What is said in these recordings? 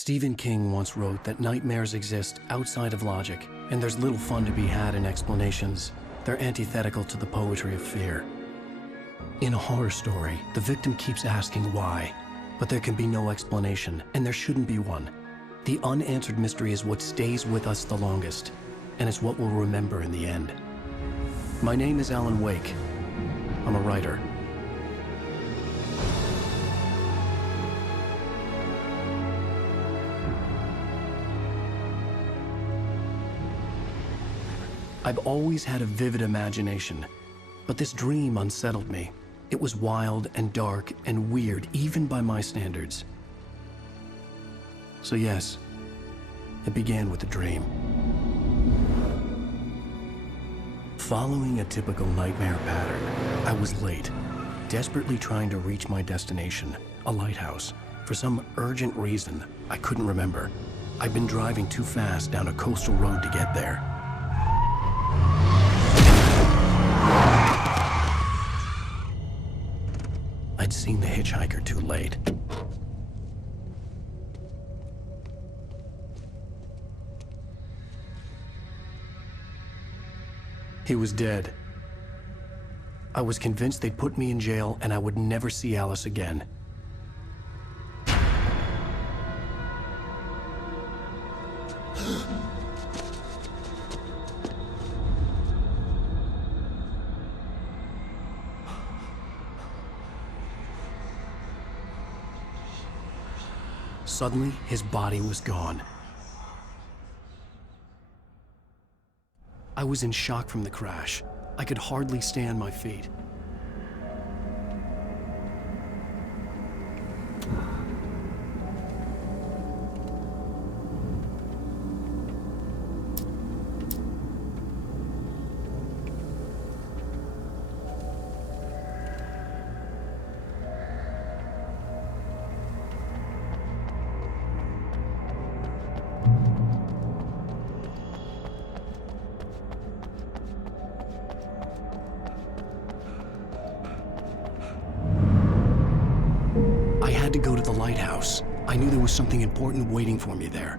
Stephen King once wrote that nightmares exist outside of logic, and there's little fun to be had in explanations. They're antithetical to the poetry of fear. In a horror story, the victim keeps asking why, but there can be no explanation, and there shouldn't be one. The unanswered mystery is what stays with us the longest, and it's what we'll remember in the end. My name is Alan Wake. I'm a writer. I've always had a vivid imagination, but this dream unsettled me. It was wild and dark and weird, even by my standards. So yes, it began with a dream. Following a typical nightmare pattern, I was late, desperately trying to reach my destination, a lighthouse. For some urgent reason, I couldn't remember. I'd been driving too fast down a coastal road to get there. I'd seen the hitchhiker too late. He was dead. I was convinced they'd put me in jail and I would never see Alice again. Suddenly, his body was gone. I was in shock from the crash. I could hardly stand my feet. I had to go to the lighthouse. I knew there was something important waiting for me there.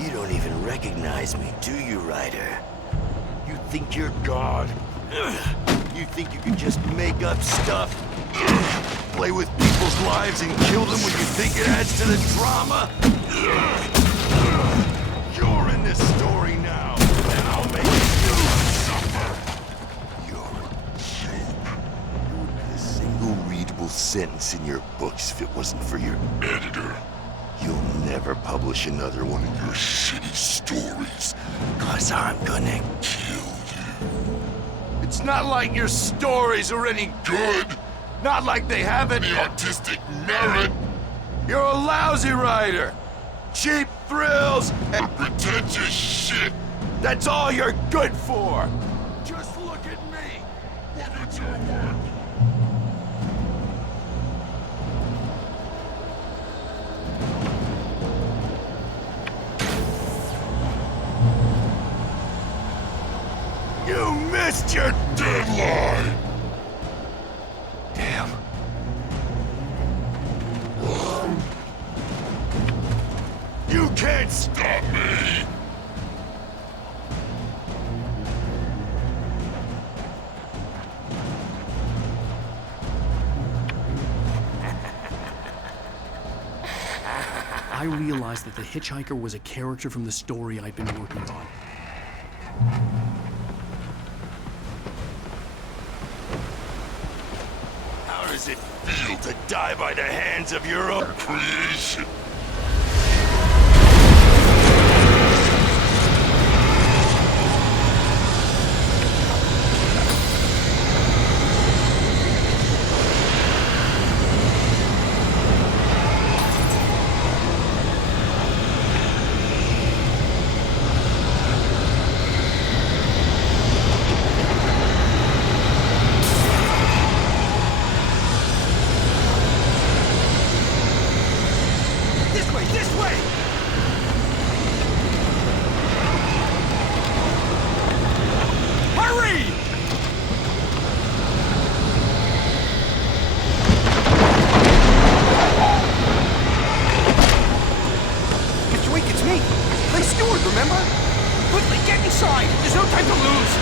You don't even recognize me, do you, Ryder? You think you're God? You think you can just make up stuff? Play with people's lives and kill them when you think it adds to the drama? You're in this story now, and I'll make you suffer. You're a joke. You wouldn't have a single readable sentence in your books if it wasn't for your editor. You'll never publish another one of your shitty stories, 'cause I'm gonna kill you. It's not like your stories are any good. Not like they have any artistic merit. You're a lousy writer. Cheap thrills and pretentious shit. That's all you're good for. Just look at me. Look at your work. You missed your deadline. Damn. You can't stop me! I realized that the hitchhiker was a character from the story I'd been working on. How does it feel to die by the hands of your own creation? my steward, remember? Quickly, get inside! There's no time to lose!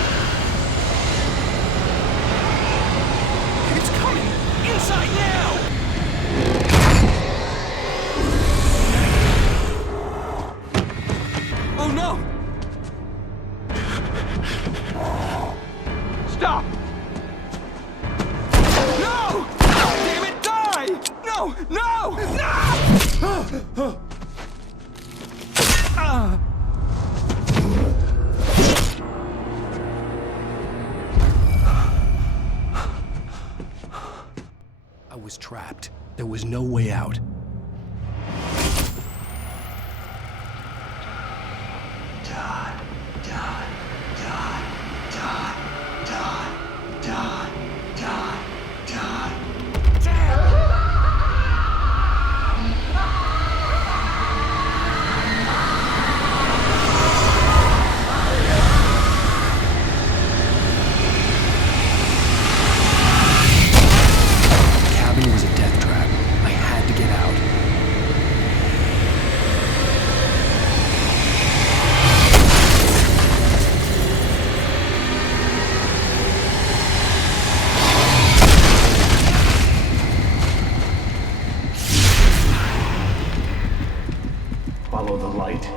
It's coming! Inside now! Oh no! Stop! No! Damn it, die! No! No! No! I was trapped. There was no way out. Cabin was a death trap. I had to get out. Follow the light.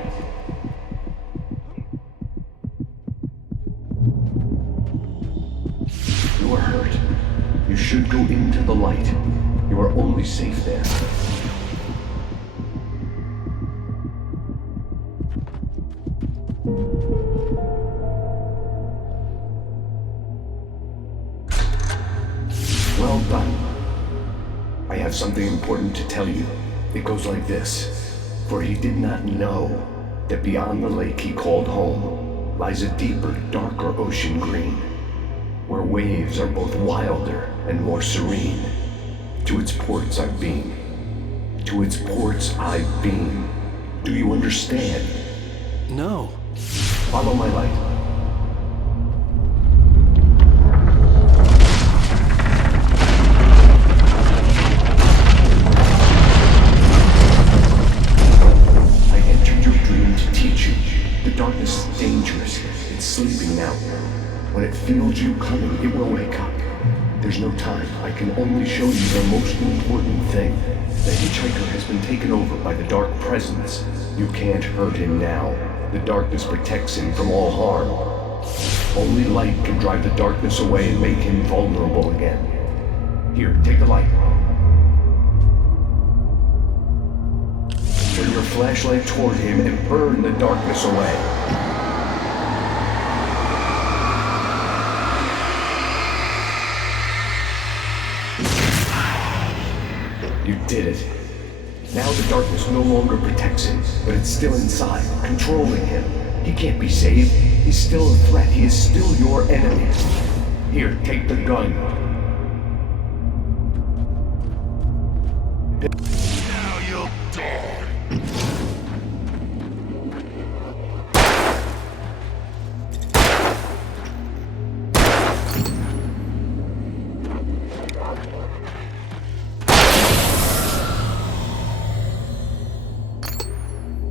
You are hurt. You should go into the light. You are only safe there. Well done. I have something important to tell you. It goes like this. For he did not know that beyond the lake he called home lies a deeper, darker ocean green, where waves are both wilder and more serene. To its ports I've been. To its ports I've been. Do you understand? No. Follow my light. I entered your dream to teach you. The darkness is dangerous. It's sleeping now. When it feels you coming, it will wake up. There's no time. I can only show you the most important thing. The hitchhiker has been taken over by the dark presence. You can't hurt him now. The darkness protects him from all harm. Only light can drive the darkness away and make him vulnerable again. Here, take the light. Turn your flashlight toward him and burn the darkness away. You did it. Now the darkness no longer protects him, but it's still inside, controlling him. He can't be saved. He's still a threat. He is still your enemy. Here, take the gun. Now you'll die.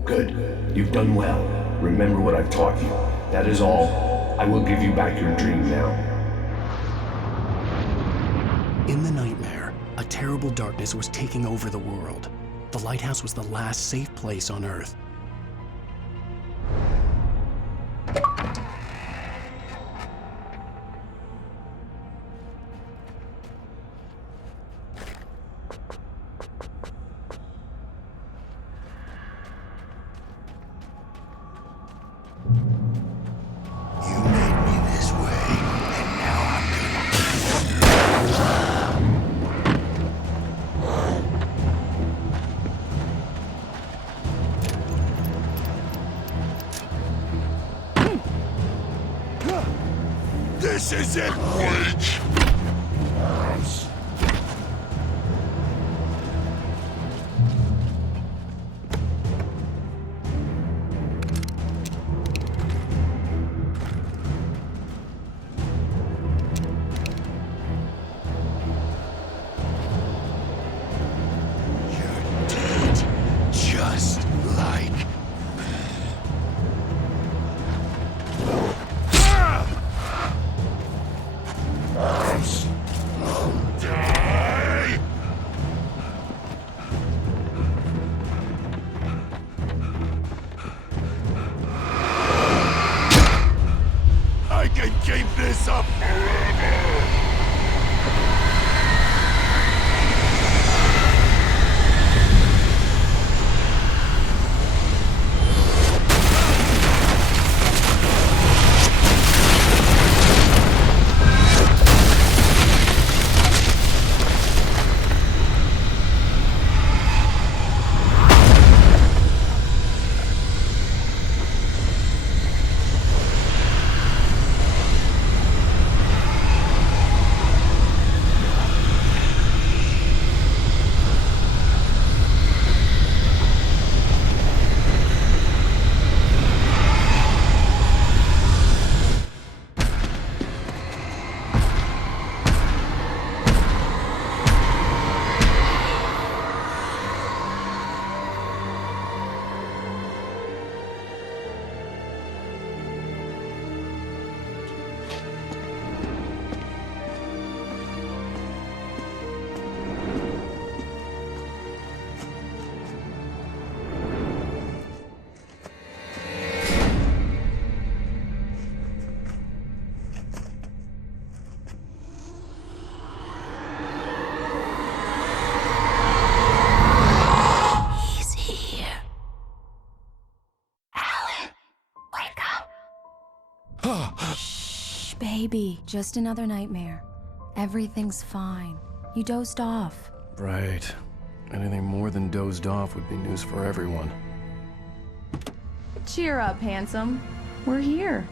Good. You've done well. Remember what I've taught you. That is all. I will give you back your dream now. In the nightmare, a terrible darkness was taking over the world. The lighthouse was the last safe place on Earth. You made me this way, and now I'm gonna kill you. This isn't weak. You're dead, just like me. keep this up forever! Shh, baby. Just another nightmare. Everything's fine. You dozed off. Right. Anything more than dozed off would be news for everyone. Cheer up, handsome. We're here.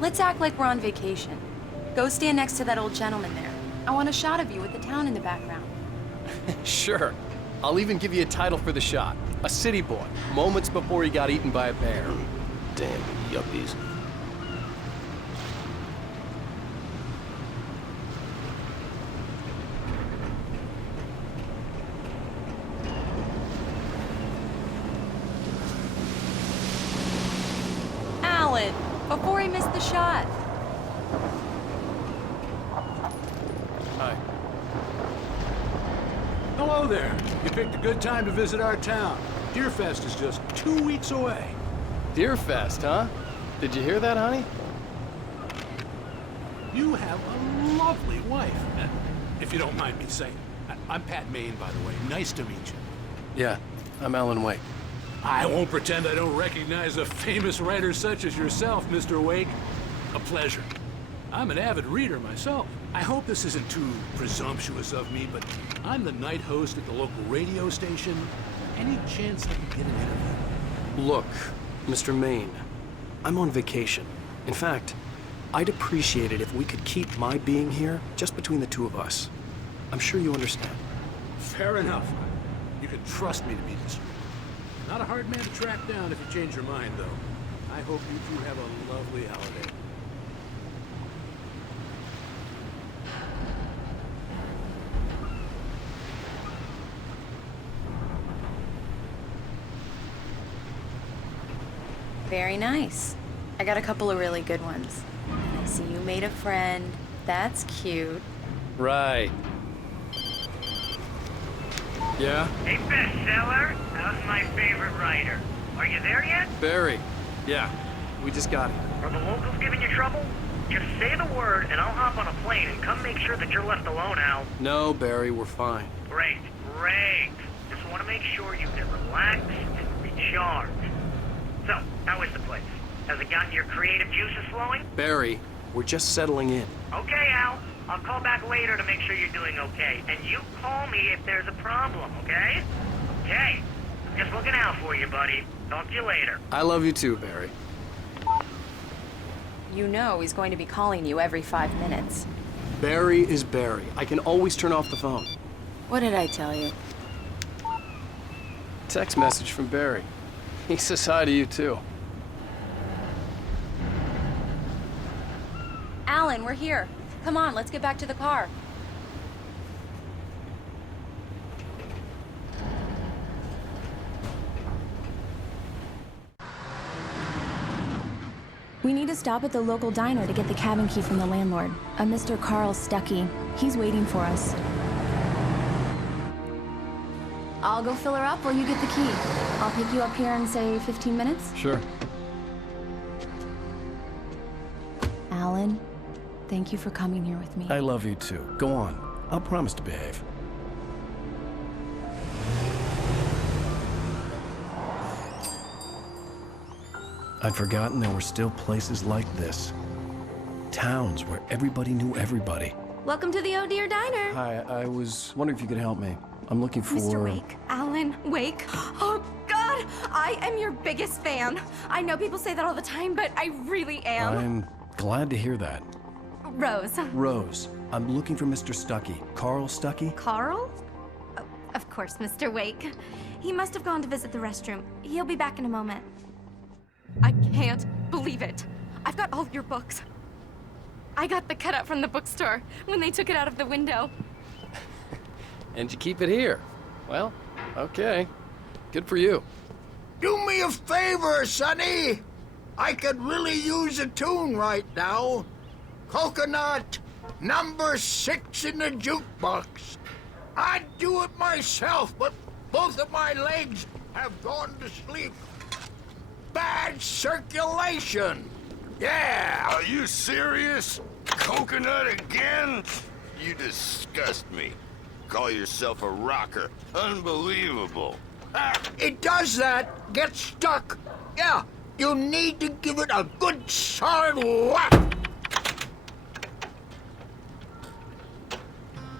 Let's act like we're on vacation. Go stand next to that old gentleman there. I want a shot of you with the town in the background. Sure. I'll even give you a title for the shot. A city boy, moments before he got eaten by a bear. Damn yuppies. Alan, before he missed the shot. Hi. Hello there. You picked a good time to visit our town. Deerfest is just 2 weeks away. Deerfest, huh? Did you hear that, honey? You have a lovely wife, if you don't mind me saying. I'm Pat Maine, by the way. Nice to meet you. Yeah, I'm Alan Wake. I won't pretend I don't recognize a famous writer such as yourself, Mr. Wake. A pleasure. I'm an avid reader myself. I hope this isn't too presumptuous of me, but I'm the night host at the local radio station. Any chance I can get an interview? Look, Mr. Maine, I'm on vacation. In fact, I'd appreciate it if we could keep my being here just between the two of us. I'm sure you understand. Fair enough. You can trust me to be discreet. Not a hard man to track down if you change your mind, though. I hope you two have a lovely holiday. Very nice. I got a couple of really good ones. And I see you made a friend. That's cute. Right. Yeah? Hey, bestseller, how's my favorite writer? Are you there yet? Barry. Yeah, we just got here. Are the locals giving you trouble? Just say the word and I'll hop on a plane and come make sure that you're left alone, Al. No, Barry, we're fine. Great, great. Just want to make sure you can relax and recharge. So, how is the place? Has it gotten your creative juices flowing? Barry, we're just settling in. Okay, Al. I'll call back later to make sure you're doing okay. And you call me if there's a problem, okay? Okay. Just looking out for you, buddy. Talk to you later. I love you too, Barry. You know he's going to be calling you every 5 minutes. Barry is Barry. I can always turn off the phone. What did I tell you? Text message from Barry. He says hi to you too. Alan, we're here. Come on, let's get back to the car. We need to stop at the local diner to get the cabin key from the landlord, a Mr. Carl Stuckey. He's waiting for us. I'll go fill her up while you get the key. I'll pick you up here in, say, 15 minutes? Sure. Alan, thank you for coming here with me. I love you too. Go on. I'll promise to behave. I'd forgotten there were still places like this. Towns where everybody knew everybody. Welcome to the Oh Dear Diner. Hi, I was wondering if you could help me. I'm looking for... Mr. Wake. Alan Wake. Oh, God! I am your biggest fan. I know people say that all the time, but I really am. I'm glad to hear that. Rose. Rose, I'm looking for Mr. Stuckey. Carl Stuckey? Carl? Oh, of course, Mr. Wake. He must have gone to visit the restroom. He'll be back in a moment. I can't believe it. I've got all your books. I got the cutout from the bookstore when they took it out of the window. And you keep it here. Well, okay. Good for you. Do me a favor, Sonny. I could really use a tune right now. Coconut, number 6 in the jukebox. I'd do it myself, but both of my legs have gone to sleep. Bad circulation. Yeah. Are you serious? Coconut again? You disgust me. Call yourself a rocker. Unbelievable. It does that. Get stuck. Yeah, you need to give it a good solid whack.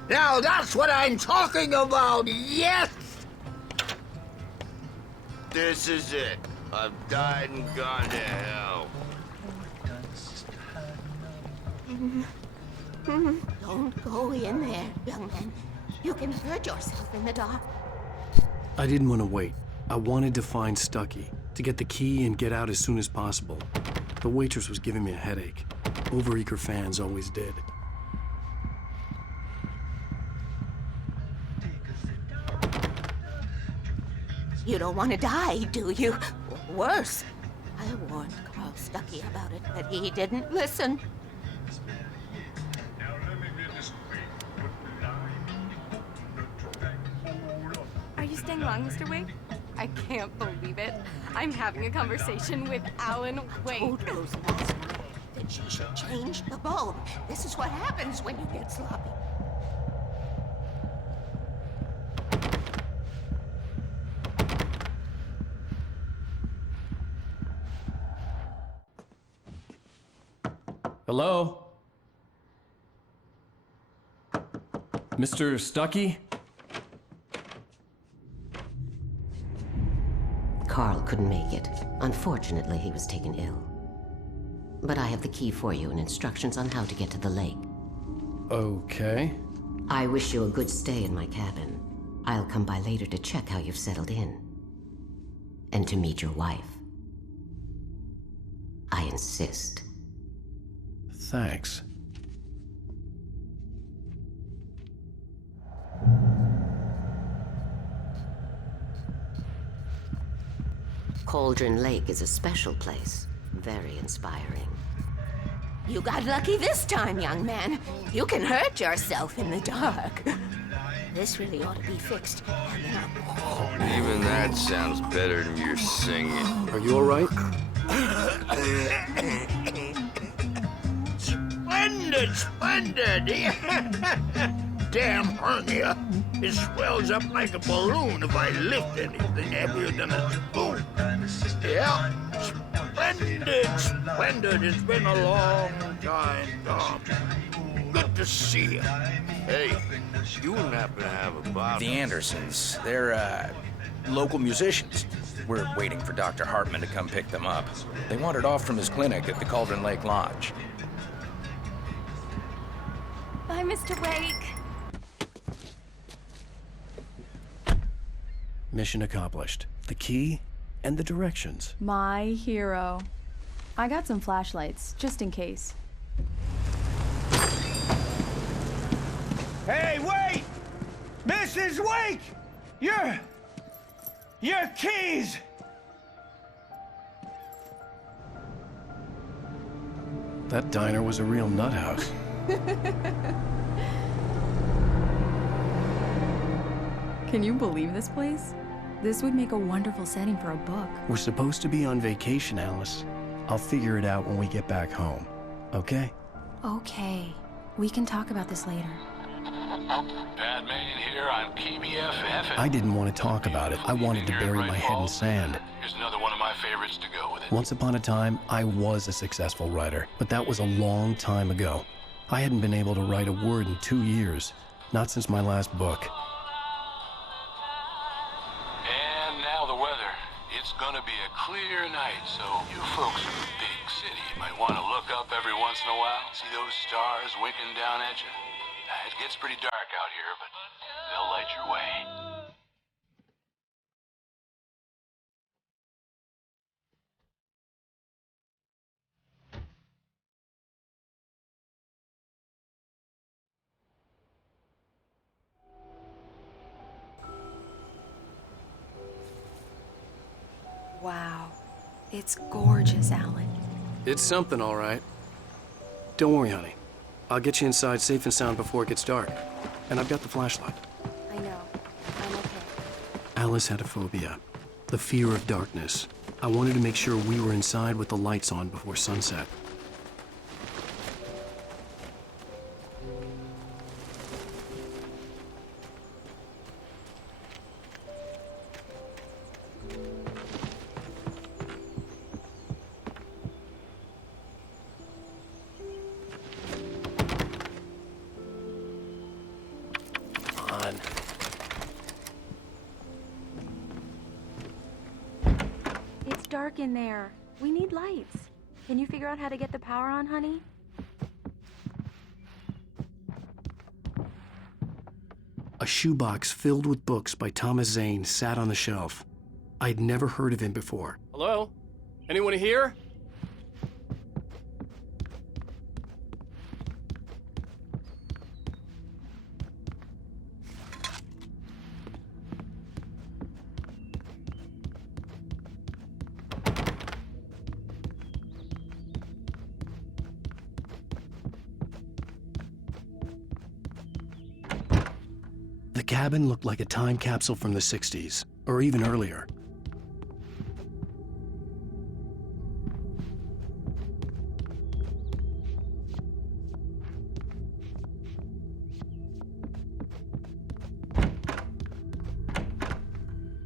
Now that's what I'm talking about, yes! This is it. I've died and gone to hell. Don't go in there, young man. You can hurt yourself in the dark. I didn't want to wait. I wanted to find Stuckey, to get the key and get out as soon as possible. The waitress was giving me a headache. Overeager fans always did. You don't want to die, do you? Worse. I warned Carl Stuckey about it, but he didn't listen. Are you staying long, Mr. Wake? I can't believe it. I'm having a conversation with Alan Wake. Told Rose last night that she should change the bulb. This is what happens when you get sloppy. Hello? Mr. Stuckey? Carl couldn't make it. Unfortunately, he was taken ill. But I have the key for you and instructions on how to get to the lake. Okay. I wish you a good stay in my cabin. I'll come by later to check how you've settled in. And to meet your wife. I insist. Thanks. Cauldron Lake is a special place. Very inspiring. You got lucky this time, young man. You can hurt yourself in the dark. This really ought to be fixed. Even that sounds better than your singing. Are you all right? Splendid, splendid! Damn hernia. It swells up like a balloon if I lift anything heavier than a spoon. Yeah, splendid, splendid. It's been a long time, Tom. Good to see you. Hey, you wouldn't happen to have a bottle? The Andersons. They're, local musicians. We're waiting for Dr. Hartman to come pick them up. They wandered off from his clinic at the Cauldron Lake Lodge. Bye, Mr. Wake. Mission accomplished. The key and the directions. My hero. I got some flashlights, just in case. Hey, wait! Mrs. Wake! Your keys! That diner was a real nut house. Can you believe this place? This would make a wonderful setting for a book. We're supposed to be on vacation, Alice. I'll figure it out when we get back home. Okay? Okay. We can talk about this later. Bad man here on PBFF. I didn't want to talk about it. I wanted to bury my head in sand. Here's another one of my favorites to go with it. Once upon a time, I was a successful writer, but that was a long time ago. I hadn't been able to write a word in 2 years, not since my last book. And now the weather. It's gonna be a clear night, so you folks in the big city might want to look up every once in a while, see those stars winking down at you. It gets pretty dark out here, but they'll light your way. Wow. It's gorgeous, Alan. It's something, all right. Don't worry, honey. I'll get you inside safe and sound before it gets dark. And I've got the flashlight. I know. I'm okay. Alice had a phobia, the fear of darkness. I wanted to make sure we were inside with the lights on before sunset. It's dark in there. We need lights. Can you figure out how to get the power on, honey? A shoebox filled with books by Thomas Zane sat on the shelf. I'd never heard of him before. Hello? Anyone here? The cabin looked like a time capsule from the 60s, or even earlier.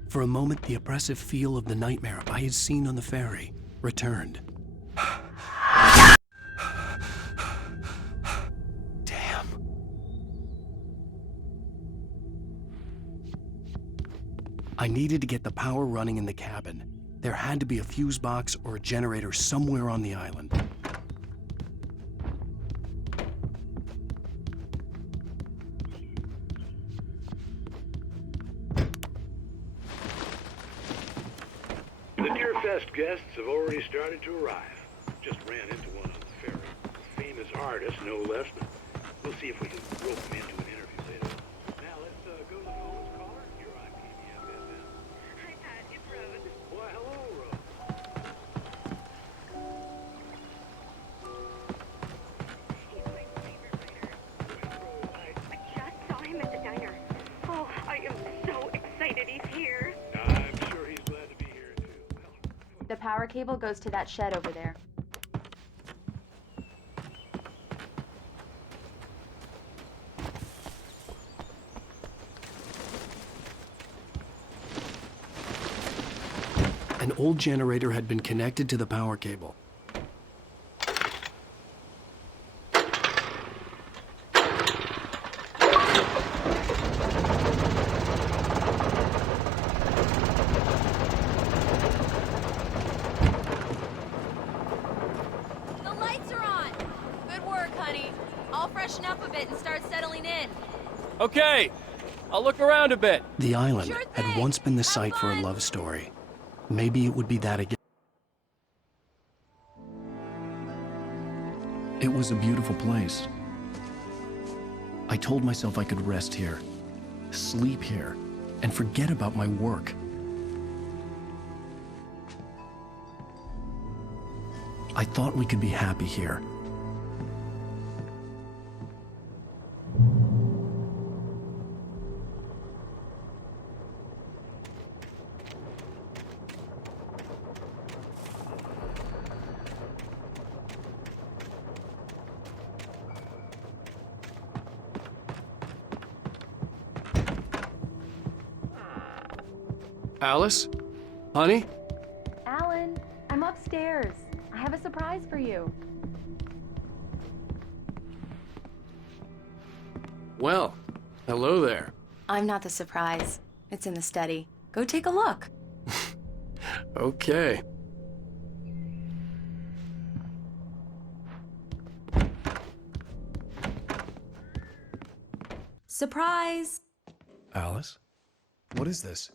For a moment, the oppressive feel of the nightmare I had seen on the ferry returned. Damn. I needed to get the power running in the cabin. There had to be a fuse box or a generator somewhere on the island. The Deerfest guests have already started to arrive. Just ran into one on the ferry. Famous artist, no less. But we'll see if we can rope him into an interview later. Now let's go to the phone caller. You're on PBFF. Hi, Pat. It's Rose. Why, hello, Rose. He's my favorite writer. I just saw him at the diner. Oh, I am so excited he's here. I'm sure he's glad to be here, too. The power cable goes to that shed over there. An old generator had been connected to the power cable. Okay, I'll look around a bit. The island had once been the site for a love story. Maybe it would be that again. It was a beautiful place. I told myself I could rest here, sleep here, and forget about my work. I thought we could be happy here. Alice? Honey? Alan, I'm upstairs. I have a surprise for you. Well, hello there. I'm not the surprise. It's in the study. Go take a look. Okay. Surprise! Alice? What is this?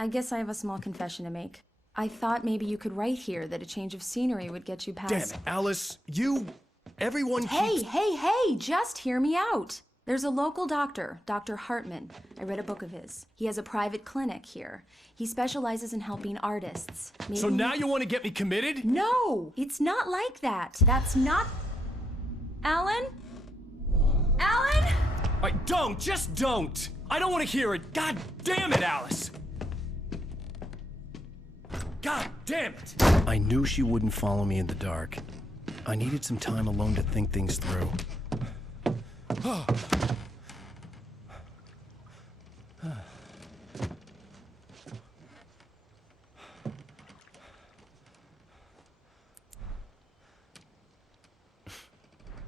I guess I have a small confession to make. I thought maybe you could write here that a change of scenery would get you past... Damn it, Alice, everyone keeps... Hey, just hear me out. There's a local doctor, Dr. Hartman. I read a book of his. He has a private clinic here. He specializes in helping artists. Maybe... So now you want to get me committed? No, it's not like that. That's not... Alan? Alan? Just don't! I don't want to hear it. God damn it, Alice! God damn it! I knew she wouldn't follow me in the dark. I needed some time alone to think things through.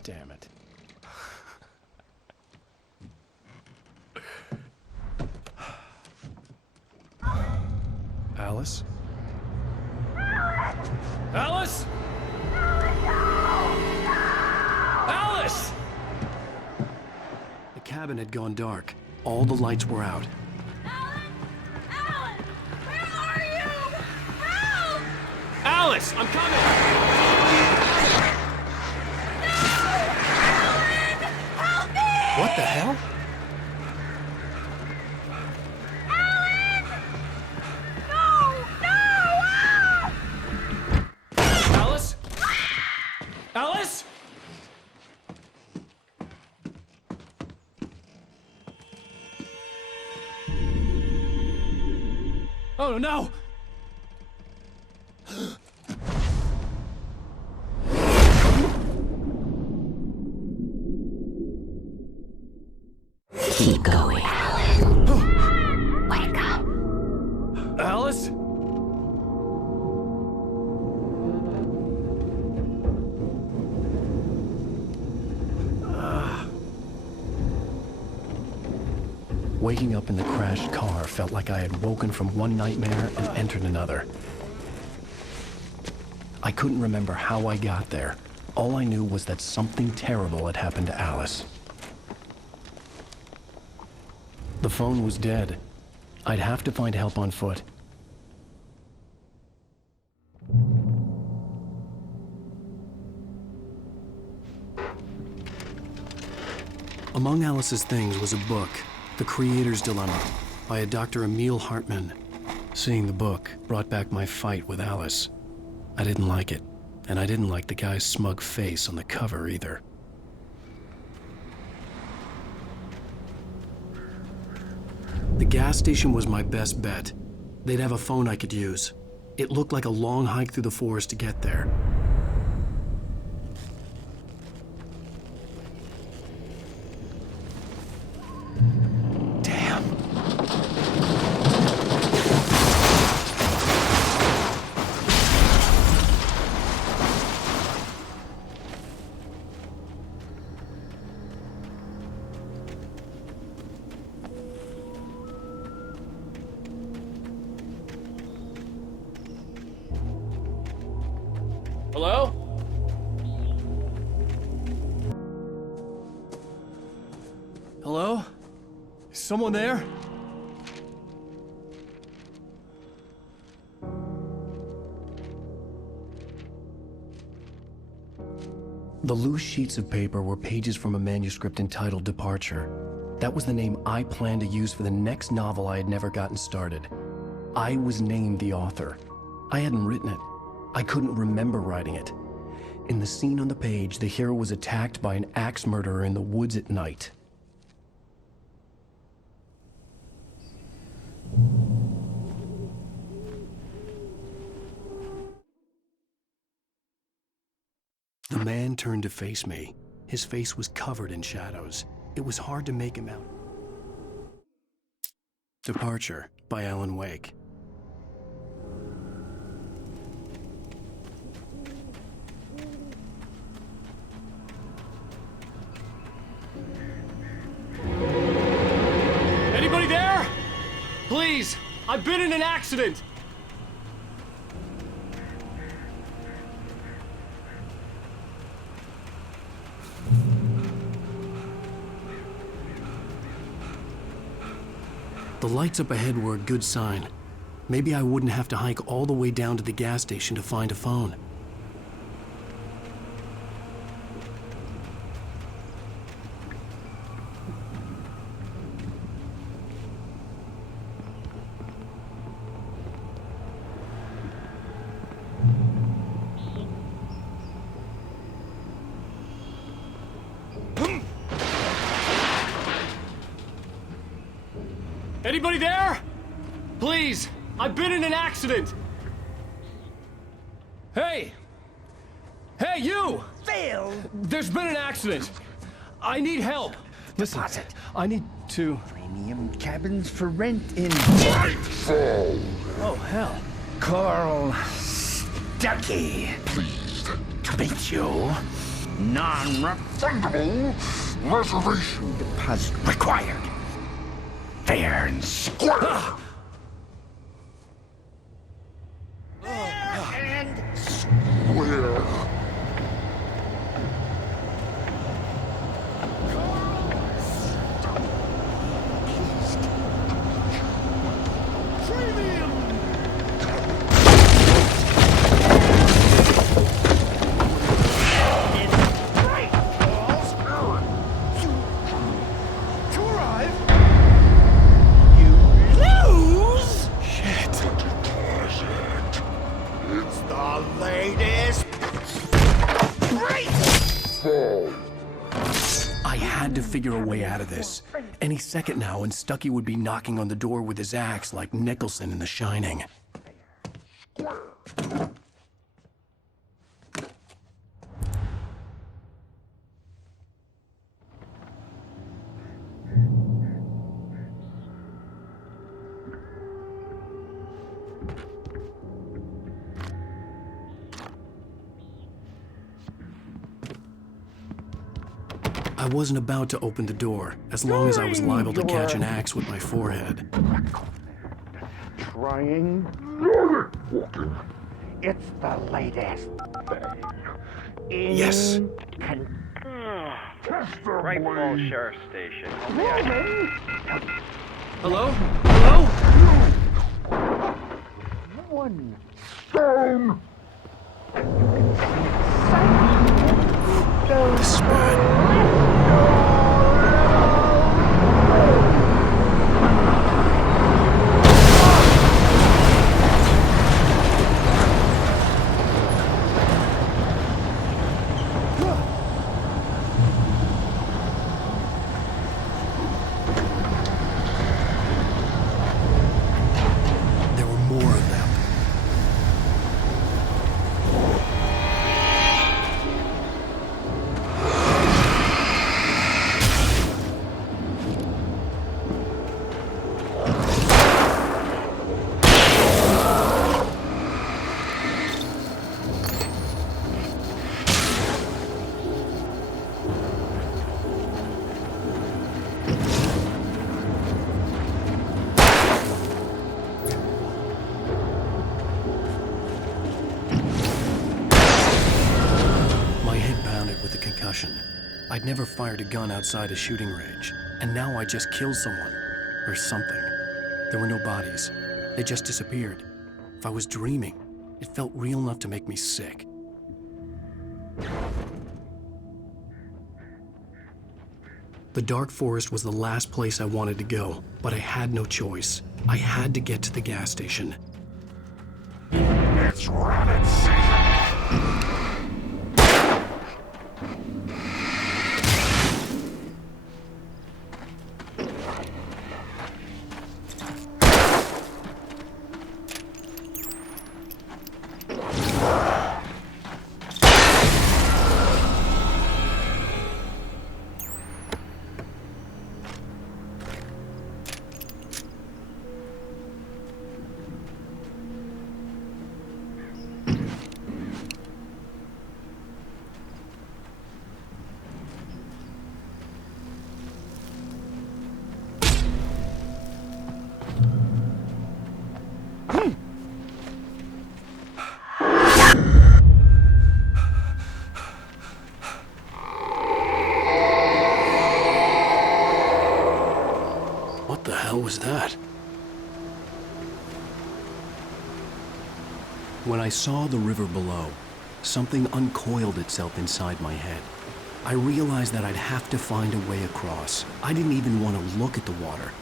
Damn it. Alice? Alice? Alice! The cabin had gone dark. All the lights were out. Alan! Where are you? Help! Alice, I'm coming! Alan! Help me! What the hell? Alice? Alice? Oh no! Keep going, Alan. Wake up. Alice? Waking up in the crashed car felt like I had woken from one nightmare and entered another. I couldn't remember how I got there. All I knew was that something terrible had happened to Alice. The phone was dead. I'd have to find help on foot. Among Alice's things was a book, The Creator's Dilemma, by a Dr. Emil Hartman. Seeing the book brought back my fight with Alice. I didn't like it, and I didn't like the guy's smug face on the cover either. The gas station was my best bet. They'd have a phone I could use. It looked like a long hike through the forest to get there. Hello? Hello? Someone there? The loose sheets of paper were pages from a manuscript entitled Departure. That was the name I planned to use for the next novel I had never gotten started. I was named the author. I hadn't written it. I couldn't remember writing it. In the scene on the page, the hero was attacked by an axe murderer in the woods at night. The man turned to face me. His face was covered in shadows. It was hard to make him out. Departure by Alan Wake. Anybody there? Please, I've been in an accident. The lights up ahead were a good sign. Maybe I wouldn't have to hike all the way down to the gas station to find a phone. Anybody there? Please, I've been in an accident. Hey! Hey, you! Phil! There's been an accident. I need help. Listen, I need to... Premium cabins for rent in... Nightfall! Oh, hell. Carl Stuckey. Pleased to meet you. Non-refundable reservation deposit required. Fair and square. and square. I had to figure a way out of this. Any second now, and Stuckey would be knocking on the door with his axe like Nicholson in The Shining. I wasn't about to open the door, as long as I was liable to catch an axe with my forehead. Trying. Walking. It's the latest thing. Yes. Right Falls Sheriff Station. Hello? Hello? One stone. The spread. There were more of them. I'd never fired a gun outside a shooting range, and now I just killed someone. or something. There were no bodies. They just disappeared. If I was dreaming, it felt real enough to make me sick. The dark forest was the last place I wanted to go, but I had no choice. I had to get to the gas station. It's rabbit season! What the hell was that? When I saw the river below, something uncoiled itself inside my head. I realized that I'd have to find a way across. I didn't even want to look at the water.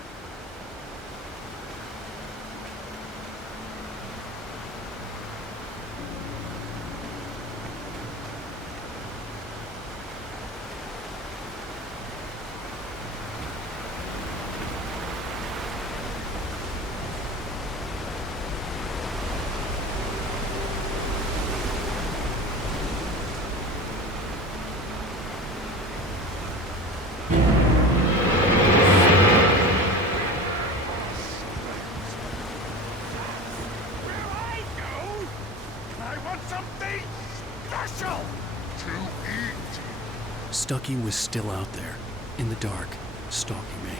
Stucky was still out there, in the dark, stalking me.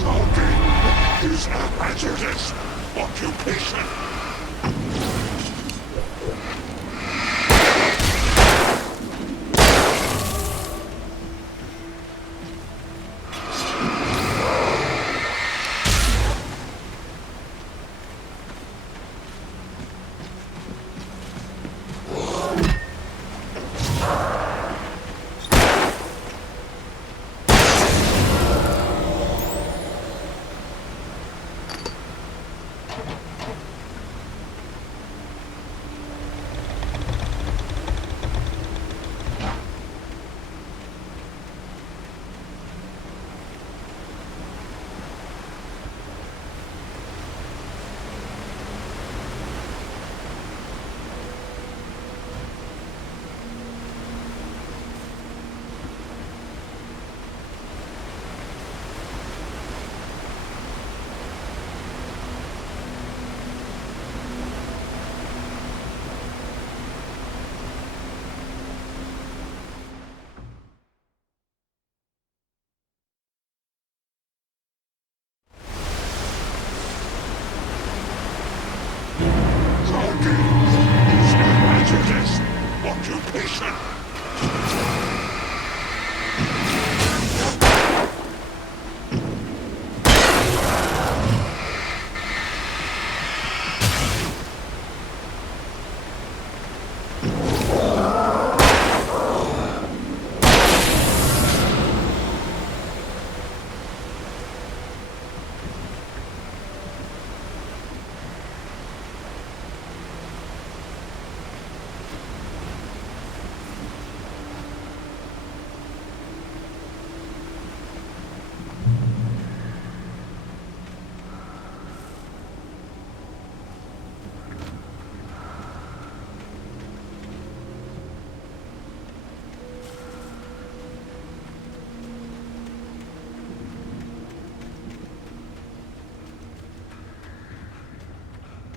Talking is a hazardous occupation. Occupation.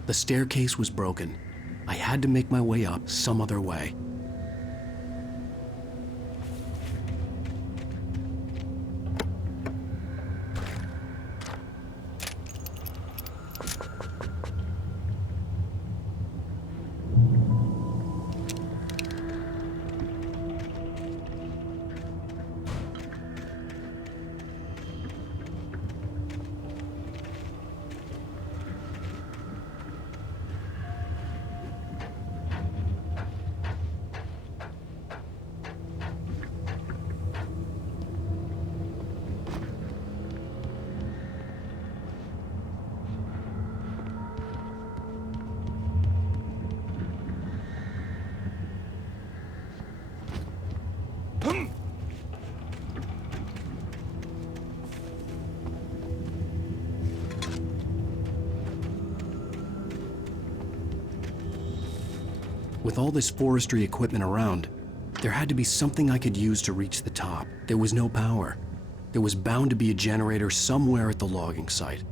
The staircase was broken. I had to make my way up some other way. With all this forestry equipment around, there had to be something I could use to reach the top. There was no power. There was bound to be a generator somewhere at the logging site.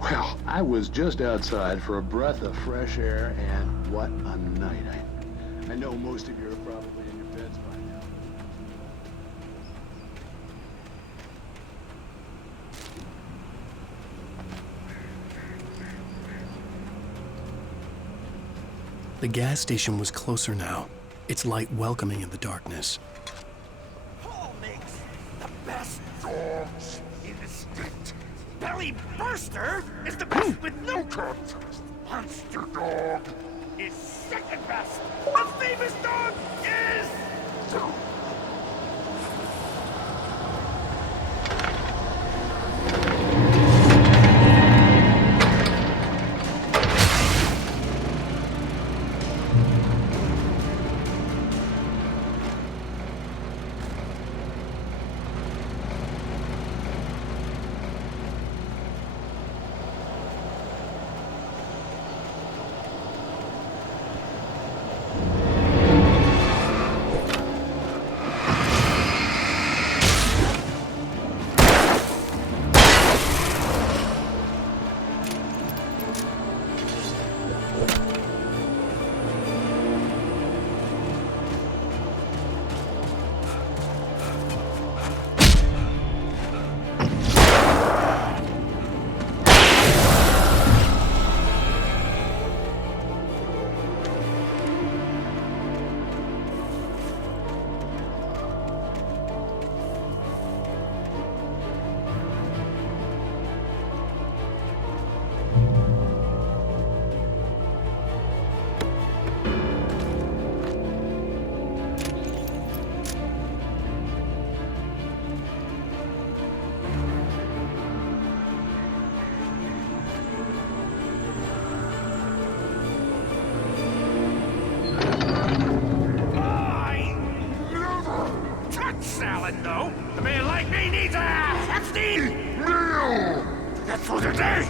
Well, I was just outside for a breath of fresh air, and what a night. I know most of you are probably in your beds by now. The gas station was closer now, its light welcoming in the darkness. Paul makes the best dogs in the state. Belly Burster is the best with no contest. Monster Dog is second best. The famous dog is... for the day!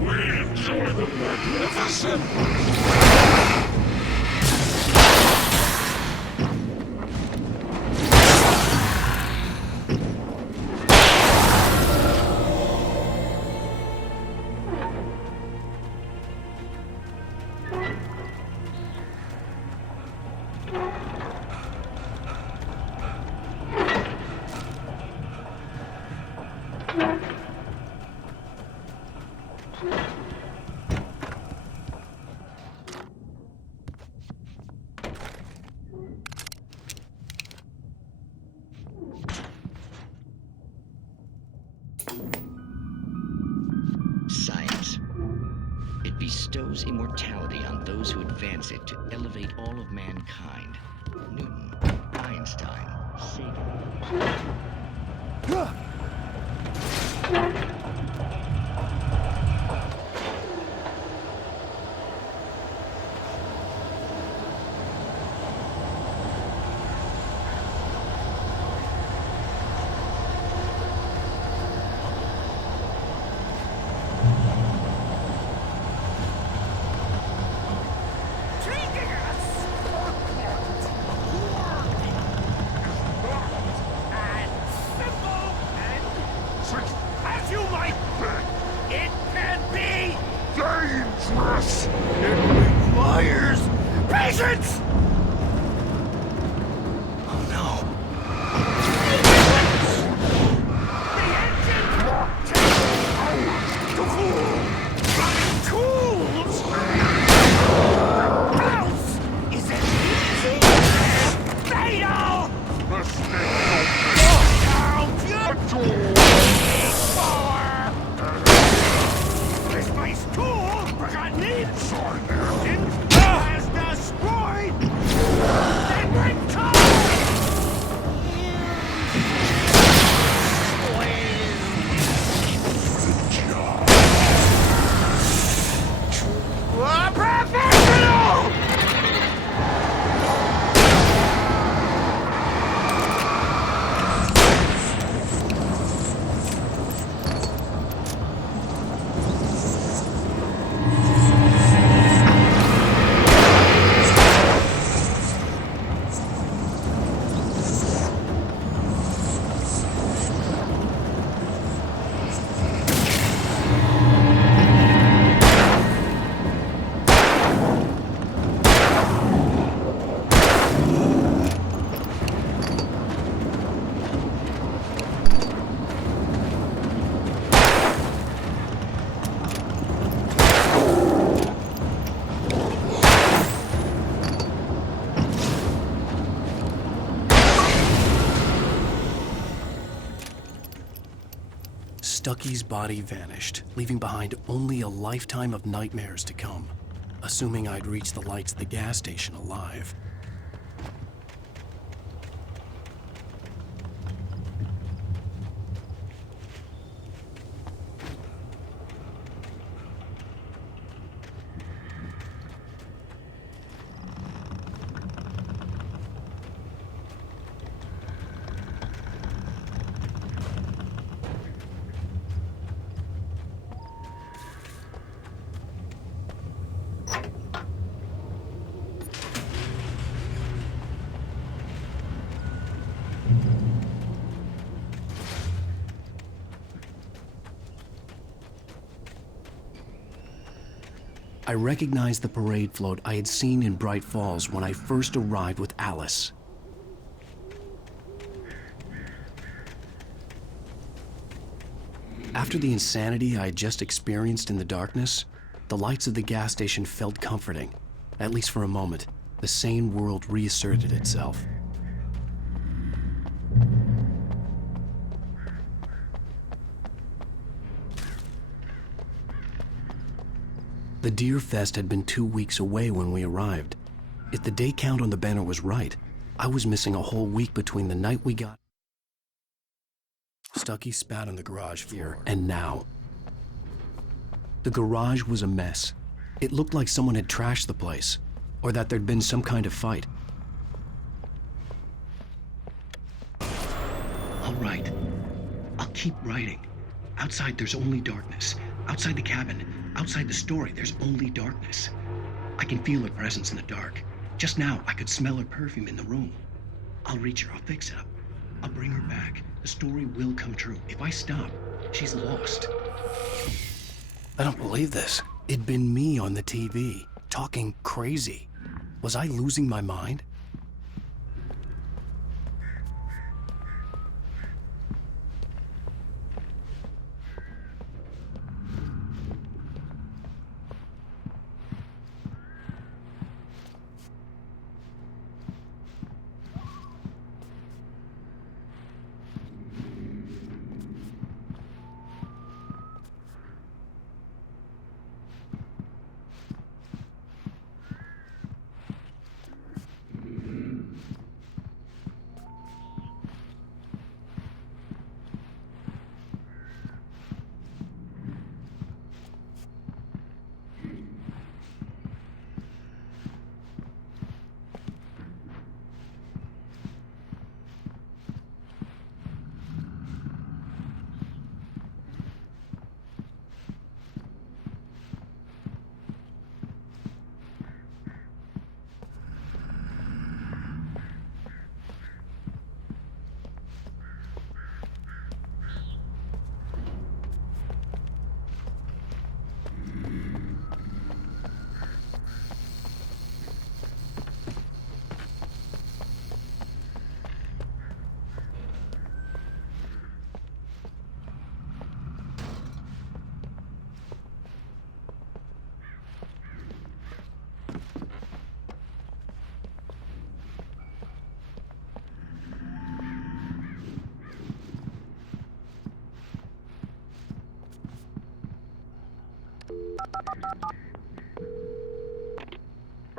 We enjoy the magnificent! Science. It bestows immortality on those who advance it to elevate all of mankind. Newton, Einstein, Sagan. As you might think, it can be Dangerous! It requires patience! Oh no. The engine takes hours to cool, but it cools! Bounce is as easy as fatal! The snake This place tool forgotten inside engine has destroyed the brake car! A professional! Stucky's body vanished, leaving behind only a lifetime of nightmares to come, assuming I'd reach the lights at the gas station alive. I recognized the parade float I had seen in Bright Falls when I first arrived with Alice. After the insanity I had just experienced in the darkness, the lights of the gas station felt comforting. At least for a moment, the sane world reasserted itself. The Deer Fest had been 2 weeks away when we arrived. If the day count on the banner was right, I was missing a whole week between the night we got Stucky spat in the garage here and now. The garage was a mess. It looked like someone had trashed the place, or that there'd been some kind of fight. All right. I'll keep writing. Outside, there's only darkness. Outside the cabin, outside the story, there's only darkness. I can feel her presence in the dark. Just now, I could smell her perfume in the room. I'll reach her. I'll fix it up. I'll bring her back. The story will come true. If I stop, she's lost. I don't believe this. It'd been me on the TV, talking crazy. Was I losing my mind?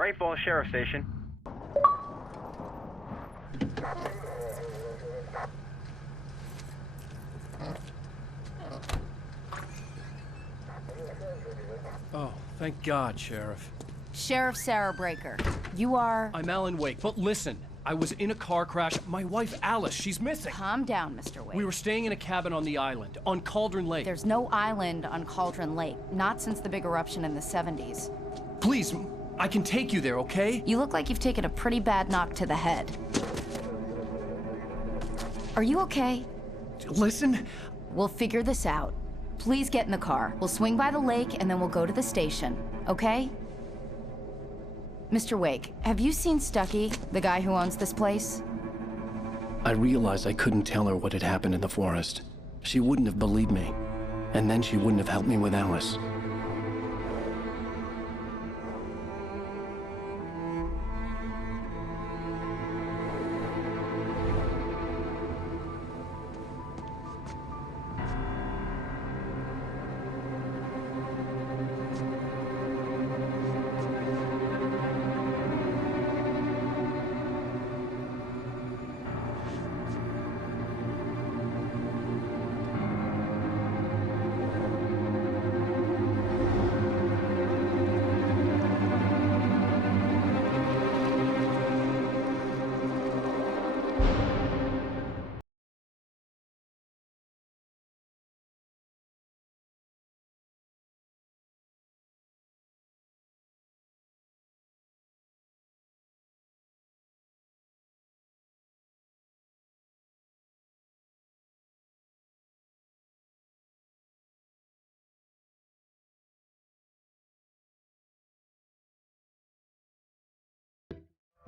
Bright Falls Sheriff Station. Oh, thank God, Sheriff. Sheriff Sarah Breaker. You are... I'm Alan Wake, but listen. I was in a car crash. My wife, Alice, she's missing. Calm down, Mr. Wake. We were staying in a cabin on the island, on Cauldron Lake. There's no island on Cauldron Lake. Not since the big eruption in the 70s. Please, I can take you there, okay? You look like you've taken a pretty bad knock to the head. Are you okay? Listen. We'll figure this out. Please get in the car. We'll swing by the lake and then we'll go to the station, okay? Mr. Wake, have you seen Stucky, the guy who owns this place? I realized I couldn't tell her what had happened in the forest. She wouldn't have believed me. And then she wouldn't have helped me with Alice.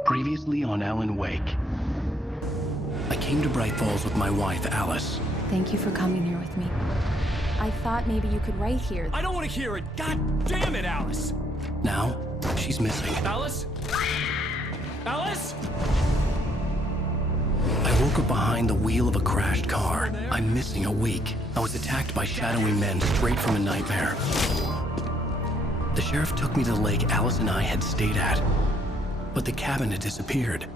Previously on Alan Wake. I came to Bright Falls with my wife, Alice. Thank you for coming here with me. I thought maybe you could write here. I don't want to hear it! God damn it, Alice! Now, she's missing. Alice? Alice? I woke up behind the wheel of a crashed car. I'm missing a week. I was attacked by shadowy men straight from a nightmare. The sheriff took me to the lake Alice and I had stayed at. But the cabin had disappeared.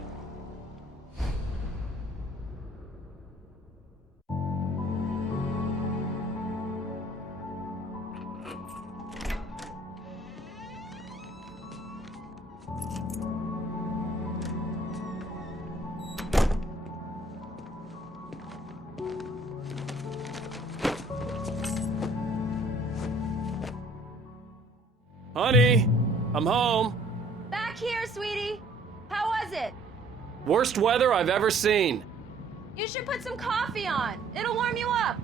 Honey, I'm home. Back here, sweetie. How was it? Worst weather I've ever seen. You should put some coffee on. It'll warm you up.